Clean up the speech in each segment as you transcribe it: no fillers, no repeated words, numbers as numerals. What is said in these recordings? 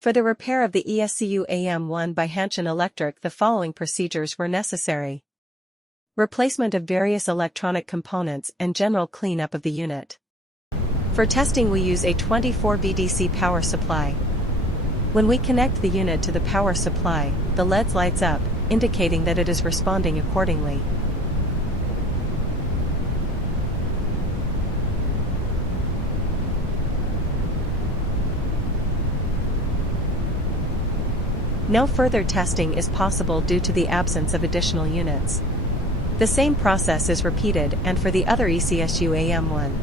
For the repair of the ESCU-AM1 by HANSHIN Electric, the following procedures were necessary. Replacement of various electronic components and general cleanup of the unit. For testing, we use a 24V DC power supply. When we connect the unit to the power supply, the LED lights up, indicating that it is responding accordingly. No further testing is possible due to the absence of additional units. The same process is repeated and for the other ESCU-AM1.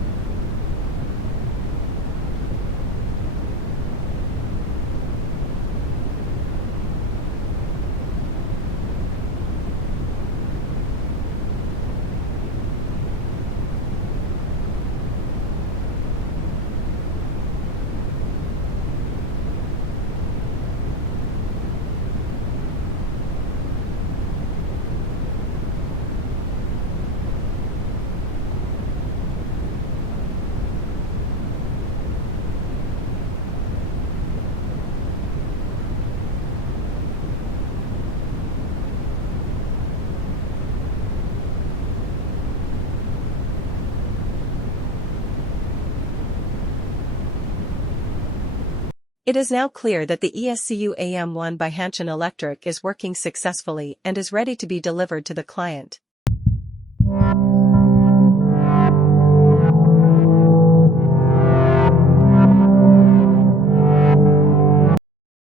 It is now clear that the ESCU-AM1 by HANSHIN Electric is working successfully and is ready to be delivered to the client.